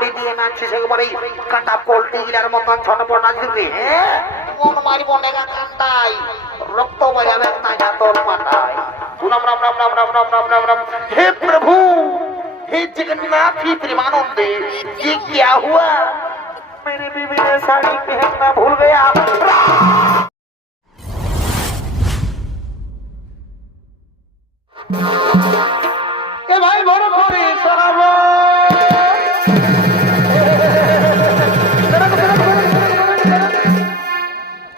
রগড়ি দিয়ে নাচছিস একেবারে কাঁটা পোল্ট্রি গিলার মতন ছটপট নাচবি। হ্যাঁ কোন মারিব নেগা কান্তাই রক্ত বাজাবে না তোর পাটায়। রাম রাম রাম রাম রাম রাম রাম রাম राम। हे प्रभु हे जगन्नाथ ही प्रेमानंदे ये क्या हुआ? मेरी बीवी ने साड़ी पहनना भूल गया। ए भाई बड़ করে শোনাবো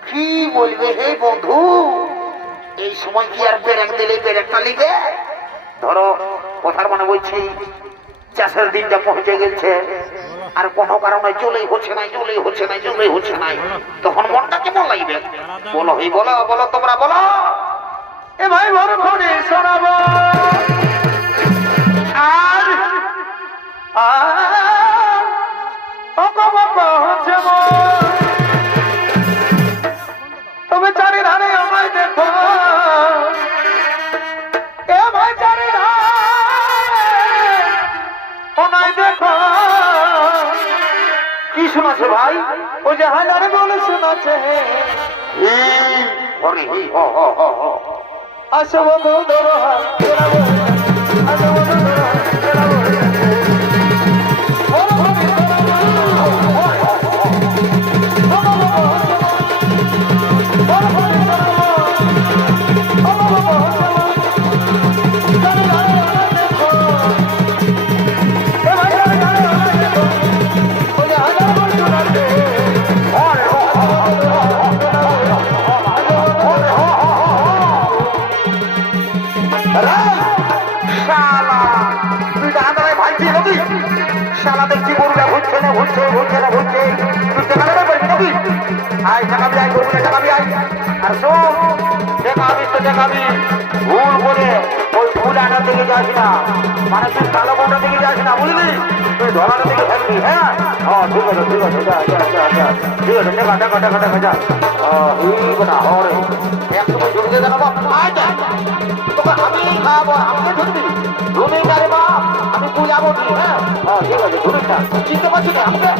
কি বলবে হে বন্ধু? এই সময় কি আর ব্রেক দিলে ব্রেকটা নিবে? ধরো কথার মানে বলছি চাষের দিনটা পৌঁছে গেছে আর কোনো কারণে চলেই হচ্ছে না চলেই হচ্ছে না চলেই হচ্ছে না, তখন মনটা কেমন লাগবে? বলো হে বলো বলো তোমরা বলো। এ ভাই বড় করে শোনাবো আর হচ্ছে তবে চারি ধারে আমায় দেখো। এ ভাই চারি ধারে দেখো কি শোনাছে ভাই? ও যে হাজারে বলে শোনাছে আসো বন্ধু ধরো আসো বন্ধু ধরো শালা দেখছি গরুটা ঘুরছে না ঘুরছে ঘুরছে না ঘুরছে তুই টাকা পারবি নাকি? আয় টাকাবি আয় করবি না টাকাবি আয় আর শোন দেখাবি তো দেখাবি ভুল করে ওই ফুলাটার দিকে যাস না, মানে তুই কালো বউটার দিকে যাস না বুঝলি, তুই ধরার দিকে থাকবি। হ্যাঁ ঠিক আছে ঠিক আছে যা যা যা যা ঠিক আছে টাকা টাকা টাকা টাকা যা না হরে একসময় ঢুকে জানাবো তোকে আমি খাওয়াবো আমাকে ঢুকবি তুমি কারে বা আমি বুঝাবো কি? হ্যাঁ ঠিক আছে তুমি চিনতে পারছি না আমাকে?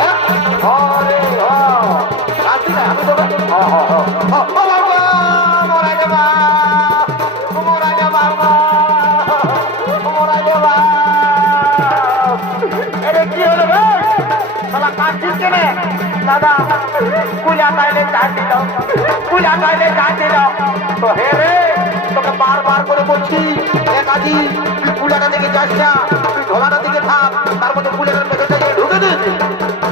হ্যাঁ হরে আসছি না আমি তোকে মোরা যাবা মোরা যাবা মোরা যাবা। আরে কি হলো রে শালা কাঁদছিস কেন? দাদা কুলা পাইলে চার দিল কুলা পাইলে চার দিল তো হে রে তোকে বারবার করে বলছি কাজী তুই কুলাটা দিকে যাস না তুই ঢোলাটা দিকে থাক, তার মধ্যে কুলাটার পেছনে গিয়ে ঢুকে দিয়েছি।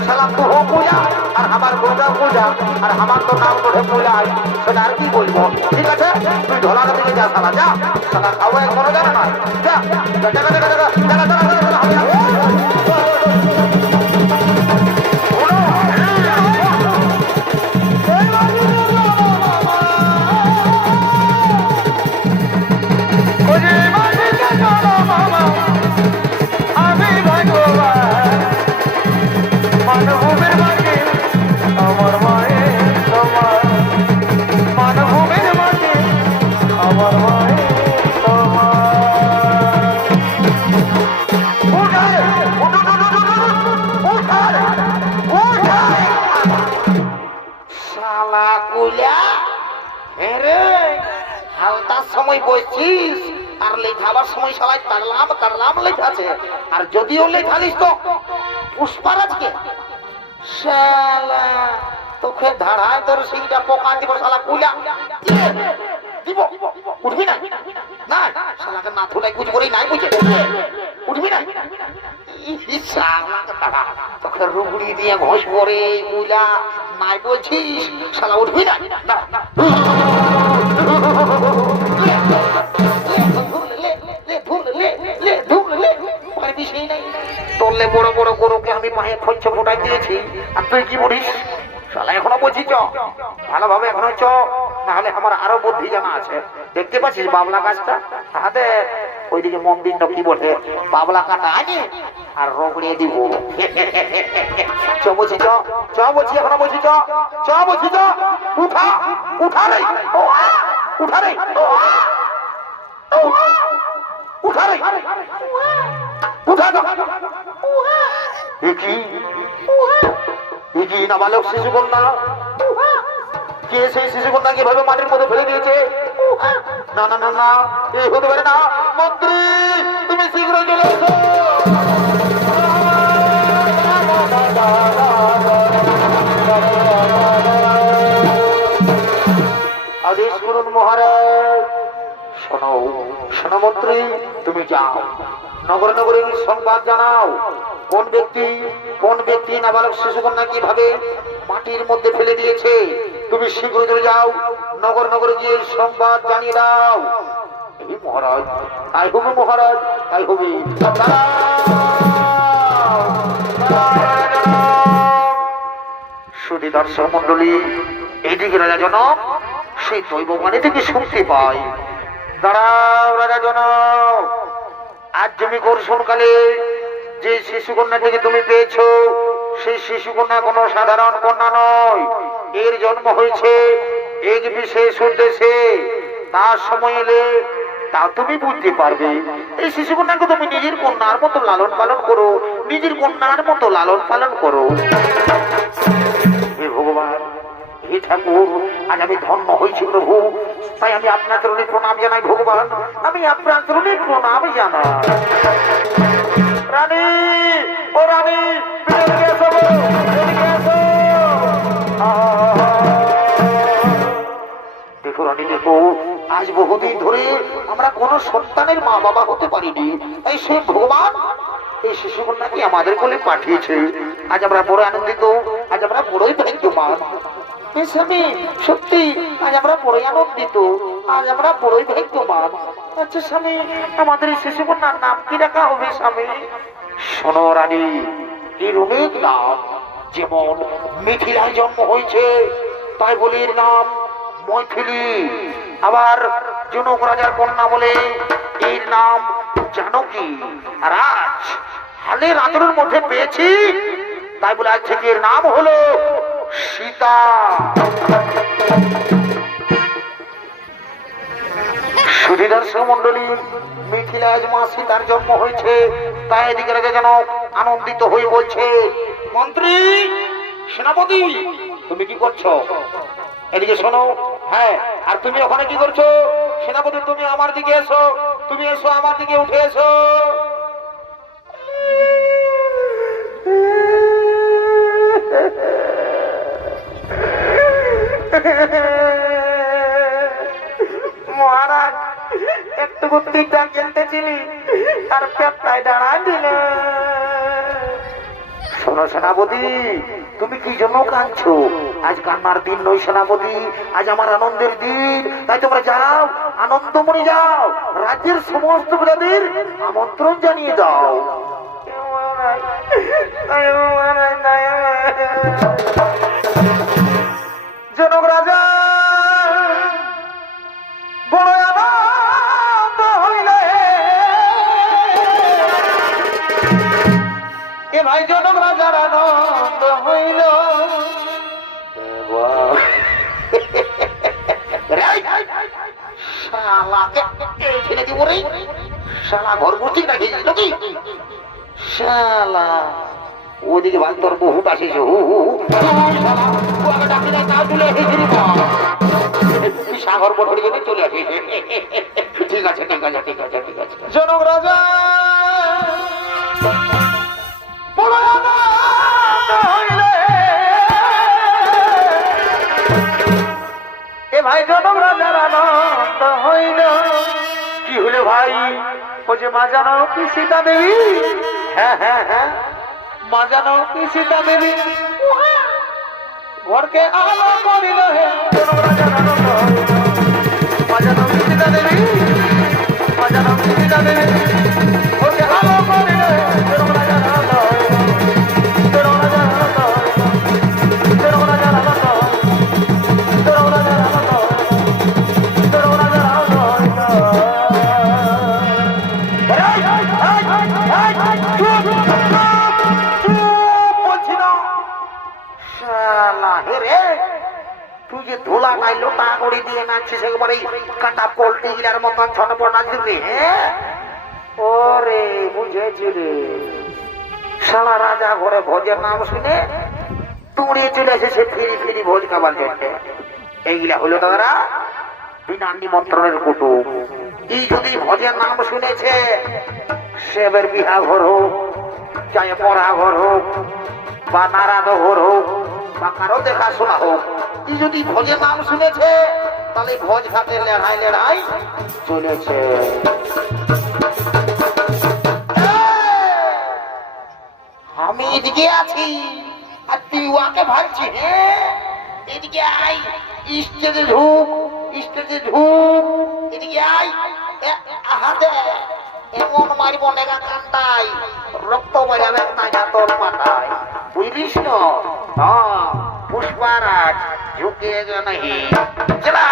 শালা তুহো পূজা আর আমার গোটা পূজা আর আমার তো নাম করে পূজাই, সেটা আর কি বলবো? ঠিক আছে তুই ঢোলাটা দিকে যা শালা যা শালা খাওয়া এক মনে জানা না যা দেখা দেখা দেখা দেখা দেখা সময় বসছিস আর লেখাবার সময় সবাই তাগলাম তাগলাম লেখাছে, আর যদিও লেখালিস তো পুষ্পারাজকে শালা তোকে ধাড়ায় তোর সেইটা পোকা দিব শালা কুলা দিব উঠবি না না শালাকে না থুলাই কুচ করেই নাই বুঝে উঠবি না তোকে রুগড়ি দিয়ে ঘষ করে কুলা নাই বলছিস শালা উঠবি না তোরলে বড় বড় গরুকে আমি মাহে খঞ্চ ফোটাই দিয়েছি আর তুই কি বলিস? শালা এখনো বলছি চ ভালোভাবে এখনো চ, নাহলে আমার আরো বুদ্ধি জানা আছে। দেখতে পাচ্ছিস বাবলা গাছটা হাতে ওইদিকে মন্দিরটা কি বলে বাবলা কাটা আনি আর রগড়িয়ে দিব। চ বলছি চ চ বলছি এখনো বলছি চ চ বলছি চ উঠা উঠা রে উঠা রে উঠা রে উঠা কি নাবালক শিশু কন্যা? কে সেই শিশু কন্যা কিভাবে মাটির মধ্যে ফেলে দিয়েছে? না না না না, এই হতে পারে না। মন্ত্রী, তুমি শীঘ্রই চলে এসো। আদেশ করুন মহারাজ। শোনো শোনো মন্ত্রী, তুমি যাও নগরে নগরে সংবাদ জানাও কোন ব্যক্তি নাবালক শিশুকন্যা কিভাবে মাটির মধ্যে ফেলে দিয়েছে। তুমি শীঘ্র চলে যাও, নগর নগরে গিয়ে সংবাদ জানিয়ে দাও। এই মহারাজ, তাই হবে মহারাজ, তাই হবে। শুধু দর্শক মন্ডলী, এইদিকে রাজা জনক সেই দৈববাণী থেকে শুনতে পাই। দাঁড়াও রাজা জনক, আজ তুমি কর্ষণকালে যে শিশুকন্যা থেকে তুমি পেয়েছো, সেই শিশুকন্যা কোনো সাধারণ কন্যা নয়। এর জন্ম হয়েছে এক বিশেষ উদ্দেশ্যে। তার সময় এলে তা তুমি বুঝতে পারবে। এই শিশুকন্যাকে তুমি নিজের কন্যার মতো লালন পালন করো, নিজের কন্যার মতো লালন পালন করো। হে ভগবান, হে ঠাকুর, আজ আমি ধন্য হয়েছি প্রভু, তাই আমি আপনার চরণে প্রণাম জানাই। ভগবান, আমি আপনার চরণে প্রণাম জানাই। রানী, ও রানী, এদিকে এসো, এদিকে এসো। দেখো রানী, দেখো, আজ বহুদিন ধরে আমরা কোন সন্তানের মা বাবা হতে পারিনি। এই সে ভগবান এই শিশুকন্যাকে আমাদের কোলে পাঠিয়েছে। আজ আমরা বড় আনন্দিত, আজ আমরা বড়ই ভাগ্যবান। স্বামী, সত্যি আজ আমরা বড়ই আনন্দিত, আজ আমরা বড়ই ভাগ্যবান। আচ্ছা স্বামী, আমাদের এই শিশুকন্যার নাম কি রাখা হবে স্বামী? শোনো রানী, এর অনেক নাম। যেমন মিথিলায় জন্ম হয়েছে, তাই বলে এর নাম মৈথিলী। আবার জনক রাজার কন্যা বলে এর নাম জানকী। আর আজ হালের আচরণের মধ্যে পেয়েছি, তাই বলে আজ থেকে এর নাম হলো সীতা। সুধী দর্শক মন্ডলী, মিথিলায় মা সীতার জন্ম হয়েছে, তাই এদিকে রাজা জনক আনন্দিত হয়ে বলছে, মন্ত্রী, সেনাপতি, তুমি কি করছো? এদিকে শোনো। হ্যাঁ, আর তুমি ওখানে কি করছো? সেনাপতি, তুমি আমার দিকে এসো, তুমি এসো আমার দিকে, উঠে এসো। মহারাজ, একটু বুদ্ধিটা খেলতেছিলি আর পেটটায় দাঁড়া দিল। শোনো সেনাপতি, তুমি কি জন্য কাঁদছো? আজ কান্নার দিন নয় সেনাপতি, আজ আমার আনন্দের দিন। তাই তোমরা যাও, আনন্দমণি যাও, রাজ্যের সমস্ত প্রজাদের আমন্ত্রণ জানিয়ে দাও। জনক রাজা বড় আনন্দ হইলে, এ ভাই জনক রাজার আনন্দ হইল। ফেলে দিব রে শালা, ঘর বুঝি নাকি নাকি শালা? ওদিকে ভাই তোর বহুত আসিস, সাগর বছর জন্য চলে আসি। ঠিক আছে ঠিক আছে ঠিক আছে ঠিক আছে। জনক রাজা এ ভাই জনক রাজার আনন্দ হইল। কি হলো ভাই? ও যে মা জানো কি সীতা দেবী? হ্যাঁ হ্যাঁ হ্যাঁ, মা জানো কি সীতা দেবী ঘরকে আলো করিল। হে জনক রাজার আনন্দ, মা জানো কি সীতা দেবী, মা জানো কি সীতা দেবী ঘরকে আলো করিল। জনক রাজার আনন্দ, জনক রাজার আনন্দ, জনক রাজার আনন্দ, জনক রাজার আনন্দ, জনক রাজার আনন্দ। তুই যে ধুলা নাই লোটা করে দিয়ে নাচছিস একবারে কাটা পোল্ট্রি গিলার মতন ছটপট নাচছিস রে। হ্যাঁ, ওরে বুঝেছি রে। শালা রাজা ঘরে ভোজের নাম শুনে দৌড়িয়ে চলে এসেছে ফিরি ফিরি ভোজ খাবার জন্য। এইগুলা হলো দাদারা বিনা নিমন্ত্রণের কুটুম। এই যদি ভোজের নাম শুনেছে, সে এবার বিহা ঘর হোক, চাই পড়া ঘর হোক, বা নারাদ ঘর হোক, বা কারো দেখাশোনা হোক, এই যদি ভোজের নাম শুনেছে, তাহলে ভোজ খাতে লড়াই লড়াই চলেছে। আমি এদিকে আছি আর তুই ওকে ভাবছি। এদিকে আই, স্টেজে ঢুক, স্টেজে ঢুক, এদিকে আই। হাতে এমন মারিব নেগা কান্দাই, রক্ত বেরাবে না তোর পাতায়, বুঝলিস না? হ্যাঁ, পুষ্পারাজ ঝুঁকে নাহি চলা।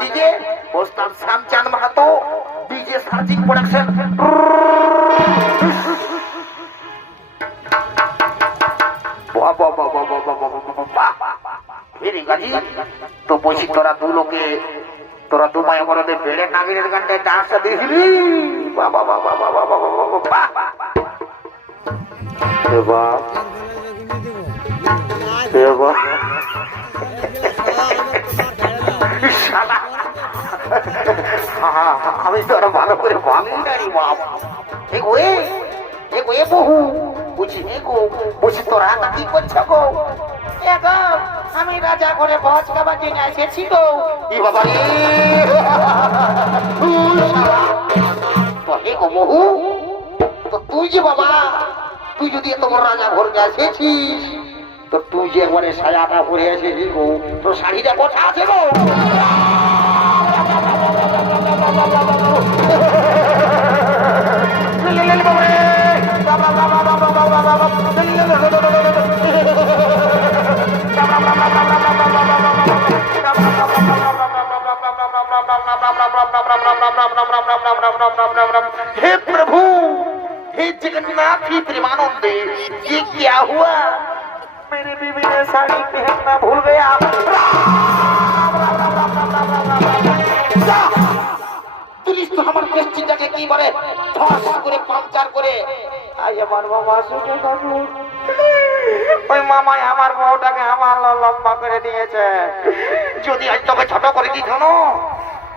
ডিজে ওস্তাদ শ্যামচাঁদ মাহাতো, ডিজে সার্জিং প্রোডাকশন। তো বলছি তোরা দু লোকে, তোরা দু মায়া বড় বেড়ে নাগিনের গানটায় ডান্সটা দিয়েছিলি। বাবা বাবা বাবা বাবা বাবা, আমি তো আরো ভালো করে ভাঙি বাবা। বহু বুঝি গো, বুঝি তোরা কি করছো গো? আমি রাজা ঘরে ভোজ খাবার জন্য এসেছি গো। বাবা বহু, তো তুই যে বাবা, তুই যদি তোমার রাজা ঘরে এসেছিস, তো তুই যে একবারে সাজাটা পরে এসেছিস গো, তোর শাড়িটা কোথা আছে গো? हे प्रभु, हे जगन्नाथ ही प्रेमानंदे, ये क्या हुआ? मेरी बीवी ने साड़ी पहनना भूल गया। পুলিশ তো আমার প্রেস্টিজটাকে কি বলে ধস করে পাংচার করে। আই আমার বাবা শুনে থাকু, ওই মামাই আমার বউটাকে আমার লম্বা করে দিয়েছে। যদি আজ তোকে ছোট করে দিত না,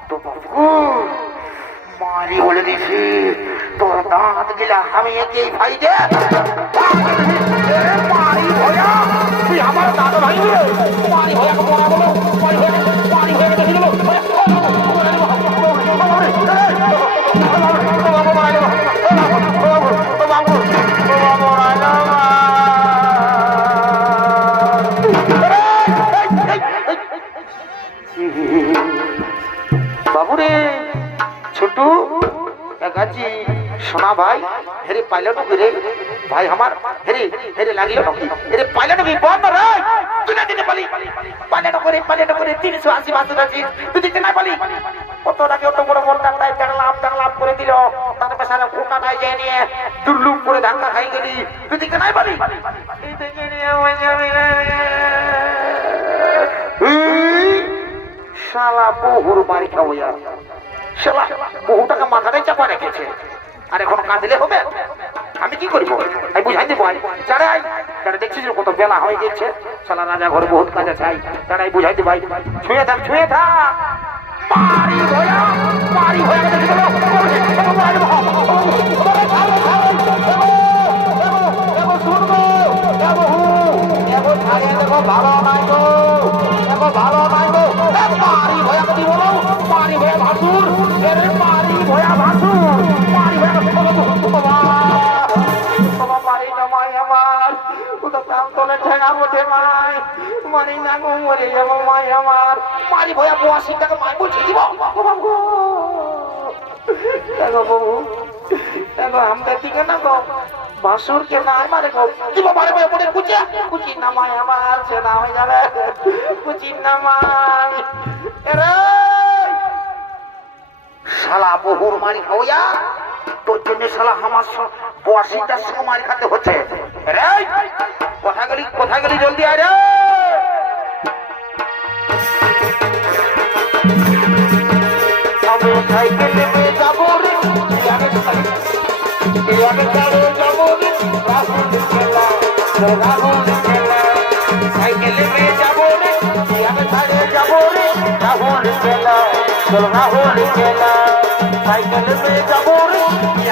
তো মারি বলে দিছি, তোর দাঁত গিলা আমি একেই ভাই দে। মারি ভয়া, তুই আমার দাঁত ভাই মারি ভয়া বলা বলো, মারি ভয়া দেখি দেবো। বাবুরে ছোটু একাজি সোনা ভাই, হেরে পাইলো নাকি রে ভাই আমার? হেরে হেরে লাগিল নাকি? হেরে পাইলো নাকি? বন্ধ রে তুই দিতে পালি পাইলো করে 380 বাসুরাজি তুই দিতে না পালি? কত লাগে অত বড় বড় টাকায় টাংলাপ করে দিল, তার পেছনে ফোকাটায় যায় নিয়ে দুলুম করে ধাক্কা খাই গেলি, তুই দিতে নাই পালি? এই দেখে নিয়ে শালা বহুর বাড়ি খাওয়া, শালা বহুটাকে মাথাটাই চাপা রেখেছে। আর এখন কাঁদলে হবে? আমি কি করবো? আমি বুঝাই দেবো। যারাই যারা দেখছিস কত বেলা হয়ে গেছে, শালা রাজা ঘরে বহুত কাজে চাই, তারাই বুঝাই দেবো। ছুঁয়ে থাক মারি ভয়া দেখি ভালো নাই গো, ভালো নাই গো। মারি ভয়া কি বলো? মারি ভয়া ভাসুর, মারি ভয়া ভাসুর, মারি ভয়া মারি নামাই আমার কোথাও প্রাণ তোলে ঠেঙা বোঝে মাই, মারি না গো মরে যাবো মাই আমার। মারি ভয়া 82 টাকা মাই বলছি দিব। দেখো বাবু, দেখো আমাদের দিকে না গো বাসুর কে নাই মারে গো, দিব মারে ভয়া পড়ে কুচি নামাই আমার, সে না হয়ে যাবে কুচি নামাই। শালা বহুর মারি খাওয়া তোর জন্য শালা আমার বসিটার সঙ্গে মারি খাতে হচ্ছে রে কোথায় গেলি জলদি আয় রে আমি সাইকেলে যাবো রে যাবো রে রাহুল খেলা সাইকেলে যাবো রে আমি ছাড়ে যাবো রে রাহুল খেলা চল রাহুল খেলা সাইকেলে যাবো রে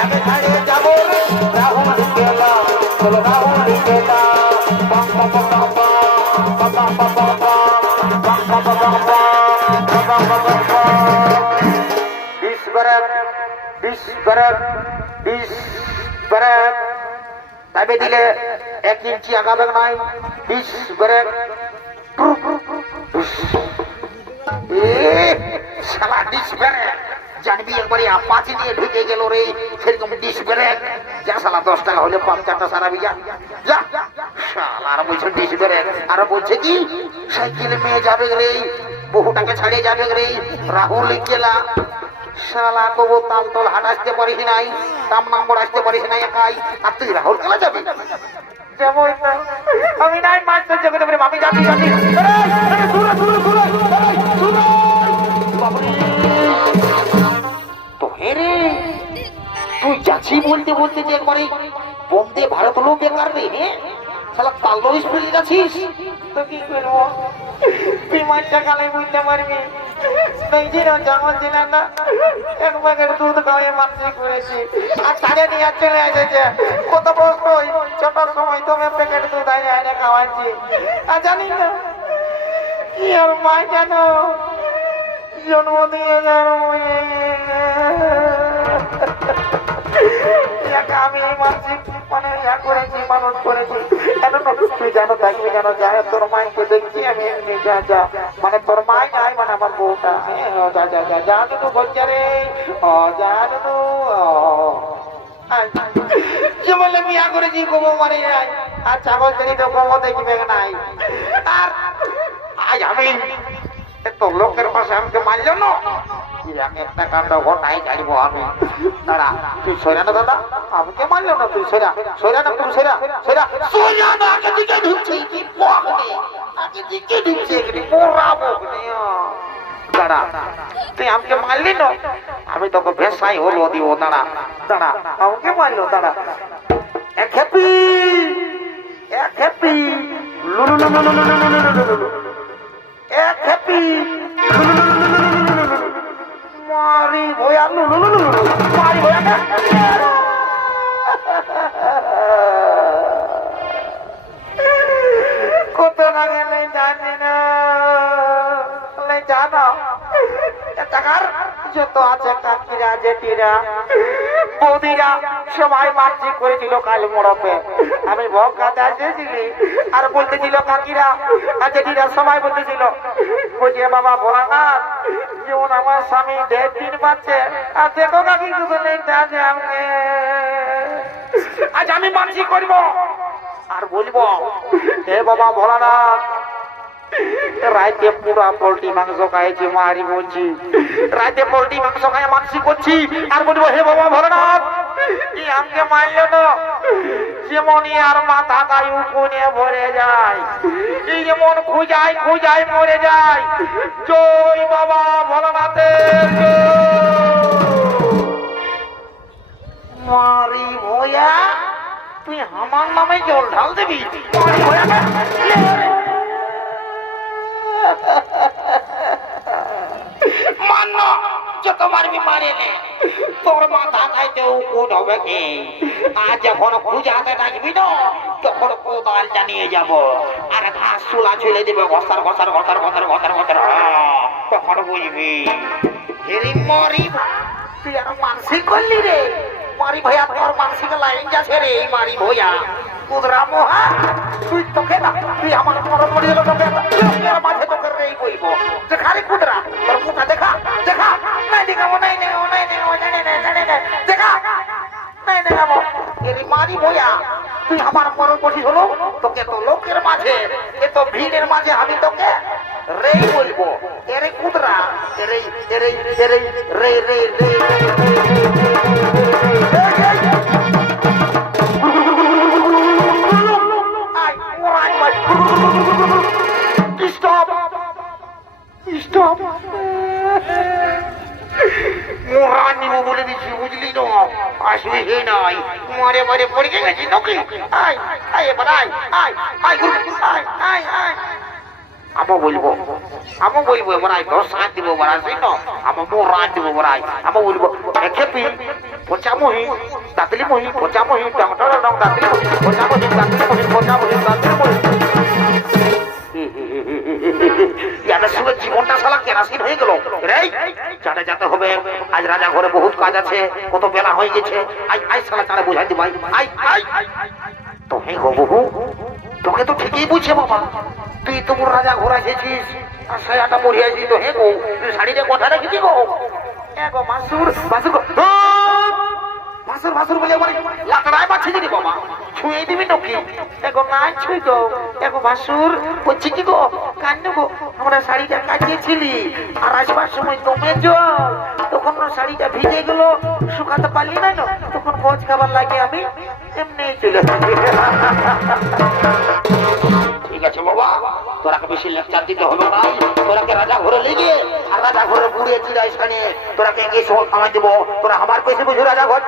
আমি ছাড়ে যাবো রে রাহুল খেলা চল রাহুল খেলা তবে দিলে 1 ইঞ্চি আগাবে নাই 20 ব্রেক শালা 20 ব্রেক জানবি একবারে আপাচি নিয়ে ঢুকে গেল রে সেরকম 20 ব্রেক যা শালা 10 টাকা হলে 5-4টা সারাবি যা শালা আর বলছে 20 ব্রেক আর বলছে কি সাইকেলে মেয়ে যাবে রে বহুটাকে ছাড়িয়ে যাবে রে রাহুল কেলা শালা কবো তামতল হাঁটাতে পারিস নাই তাম নম্বর আসতে পারিস নাই একাই আর তুই রাহুল খেলা যাবি আমি নাই মাছ সহ্য করতে পারি আমি যাচ্ছি তো হেরে তুই যাচ্ছি বলতে বলতে যে একবারে বন্দে ভারত লোক বেকার রে শালা তাল্লো স্কুলে যাচ্ছিস তো কি করবো তুই মাছটা কালে বুঝতে পারবি না এক ব্যাগের দুধ খাওয়াই মানসিক করেছি আর ছাড়ে নিয়ে চলে এসেছে কত বস্তু ছোটার সময় তুমি প্যাকেট দুধ আইনে খাওয়াচ্ছি আর জানি না কি আর মা কেন জন্ম দিয়ে আমি এই মানসিক মানে করেছি মানুষ করেছি তুই জানো থাকবি কেন যা তোর মাইকে দেখছি আমি এমনি যা মানে তোর মাই নাই মানে আমার বউটা যা দুটো বলছে রে যা দুটো যে বললে বিয়া করেছি গোবো মারি নাই আর ছাগল দেখি তো গোবো দেখবে নাই আর আজ আমি তোর লোকের পাশে আমাকে মারল না একটা কাণ্ড ঘটাই যাইব আমি দাঁড়া তুই সরা না দাদা আমাকে মারল না তুই সরা না তুই সরা না আগে দিকে ঢুকছে কি পকনে আগে দিকে ঢুকছে কি পোড়াবো দাঁড়া তুই আমাকে মারলি না আমি তোকে ভেসাই হলো দিব দাঁড়া আমাকে মারলো দাঁড়া এক হ্যাপি এক হ্যাপি মারি ভয়া মারি ভয়া কত না গেলে জানি না জানো টাকার যত আছে কাকিরা জেঠিরা বৌদিরা সবাই মার্জি করেছিল কাল মোড়পে আমি ভোগ খাতে আসেছিলি আর বলতেছিল কাকিরা আর জেঠিরা সবাই বলতেছিল বুঝে বাবা ভোলানাথ যেমন আমার স্বামী 1.5 বাচ্চে আর দেখো কাকি আজ আমি মার্জি করব আর বলবো হে বাবা ভোলানাথ রাতে পুরা পোল্ট্রি মাংস খাইছি মারি বলছি রাতে পোল্ট্রি মাংস খাই মানসি করছি আর বলবো হে বাবা ভোলানাথ আমাকে মারল না যেমনই আর মাথা গায়ে উকুনে ভরে যায় যেমন খুঁজাই মরে যায় জয় বাবা ভোলানাথের মারি ভয়া তুই আমার নামে জল ঢাল দিবি মারি ভয়া মান্য যত মারবি মারে নে তোর মাথা খাইতে উকুন হবে কি আজ যখন খুঁজাতে থাকবি না তখন কোদাল জানিয়ে যাব আর ঘাস চুলা ছুলে দেবে ঘসার তখন বুঝবি হেরি মরি তুই আর মানসিক করলি রে মারি ভয়া তোর মানসিক লাইন যাচ্ছে রে মারি ভয়া কুদরা মোহা তুই তোকে না তুই আমার মরণ পড়ে গেল তোকে মাঝে তোকে রেই বলবো দেখা রে কুদরা তোর মুখটা দেখা নাই দেখাবো দেখা নাই দেখাবো এর মারি ভয়া তুই আমার মরণ পড়ি হলো তোকে তো লোকের মাঝে এত ভিড়ের মাঝে আমি তোকে রে বলবো এরে কুদরা এরে এরে এরে রে রে রে স্টপ স্টপ মহান নিব বলে দিচ্ছি বুঝলি না আসবি হে নাই মরে মরে পড়ে গেছি নাকি আয় আয় এবার আয় আয় আয় আয় আয় আয় আমও বলবো এবার আয় তোর সাথ দিব এবার আসবি না আমার মোরান দিব এবার আয় আমও বলবো খেপি পচামহি দাতলি মহি পচামহি টংটর ডং দাতলি মহি পচামহি দাতলি মহি পচামহি দাতলি মহি ইয়াদের সঙ্গে জীবনটা শালা কেরাসিন হয়ে গেল রে চাটে যেতে হবে আজ রাজা ঘরে বহুত কাজ আছে কত বেলা হয়ে গেছে আই আই শালা চাড়ে বুঝাই দি ভাই আই আই তো হে গো বহু তোকে তো ঠিকই বুঝছে বাবা তুই তো রাজা ঘরে এসেছিস আর সায়াটা পড়িয়েছিস তো হে গো তুই শাড়িতে কথা রেখেছি গো গো মাসুর মাসুর ভাসুর ভাসুর বলে আমার লাকড়ায় বাচ্চা দিদি বাবা ছুঁয়ে দিবি নাকি এগো নাই ছুঁই গো এগো ভাসুর বলছি কি গো কান্দ গো আমরা শাড়িটা কাটিয়েছিলি আর আসবার সময় দমে জল তখন শাড়িটা ভিজে গেল শুকাতে পারলি না তখন ভোজ খাবার লাগে আমি এমনি চলে ঠিক আছে বাবা তোরাকে বেশি লেকচার দিতে হবে না তোরাকে রাজা ঘরে লেগে আর রাজা ঘরে বুড়ে চিরাই সানে তোরাকে এগিয়ে সময় খাওয়াই দেবো তোরা আমার পেছনে বুঝে রাজা ঘর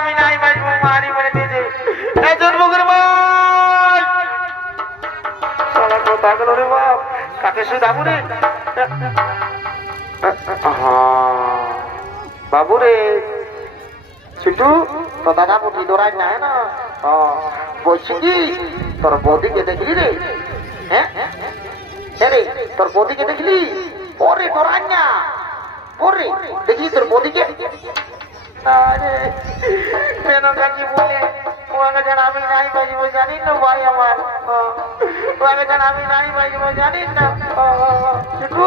আমি নাই বাজবো মারি বলে দিদি কোথা গেল রে বাপ কাকে শুধাবু রে বাবু রে ছিটু তো দাদা বুঝি দৌড়াই না না বলছি কি তোর বৌদিকে দেখলি রে হ্যাঁ রে তোর বৌদিকে দেখলি ওরে দৌড়াই না ওরে দেখলি তোর বৌদিকে আরে মেনকাজি বলে ওকে জানা আমি নাই বাজবো জানি না ভাই আমার ওকে জানা আমি নাই বাজবো জানি না শিখু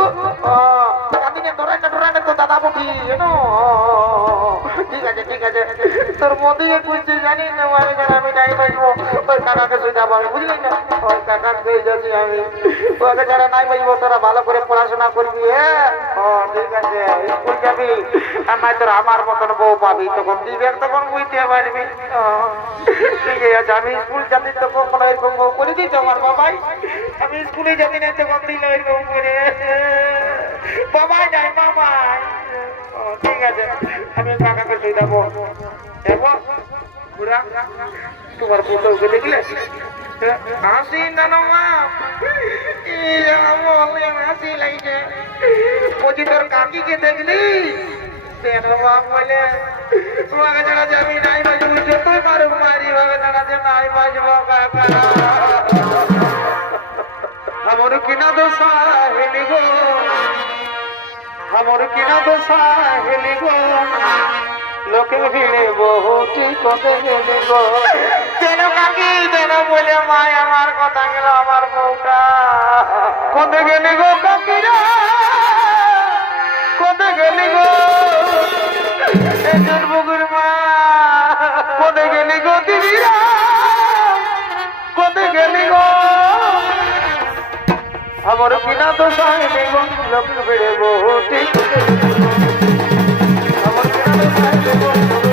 কাদিনে তোরা তো দাদা বুঝি ঠিক আছে তোর মদিকে বুঝছি জানি না ওকে জানা আমি নাই বাজবো ওই কাকাকে সুবিধা পাবি বুঝলি না ওই কাকাকে পেয়ে যাচ্ছি আমি ওকে জানা নাই বাজবো তোরা ভালো করে পড়াশোনা করবি হ্যাঁ ঠিক আছে স্কুল যাবি আমার তোর আমার মতন বউ পাবি তখন দিবেন তখন বুঝতে পারবি ঠিক আছে আমি স্কুল যাবি তখন কোনো এরকম বউ করে দিত আমার বাবাই আমি স্কুলে যাবি না তখন দিল এরকম করে বাবাই নাই মামাই ঠিক আছে আমি কাকাকে দিয়ে দেবো দেখো বুড়া তোমার বউকে দেখলে হাসি না মা হাসি লাগছে বলছি তোর কাকিকে দেখলি বলে তোমাকে জানা যাবি নাই বাজবো যতই পারো মারি ভাবে জানা যে নাই বাজবো আমার কিনা দোষা হেলি গো আমার কিনা দোষা হেলি গো লোকে ভিড়ে বহুটি কবে গেলে গো যেন কাকি যেন বলে মাই আমার কথা গেল আমার বউটা কবে গেলে গো কাকিরা কবে গেলে গো বুগুর মা কবে গেলে গো দিদিরা কবে গেলে গো আমার কিনা তো সাহেবে গো লোক বেড়ে বহুটি আমার কিনা তো সাহেবে গো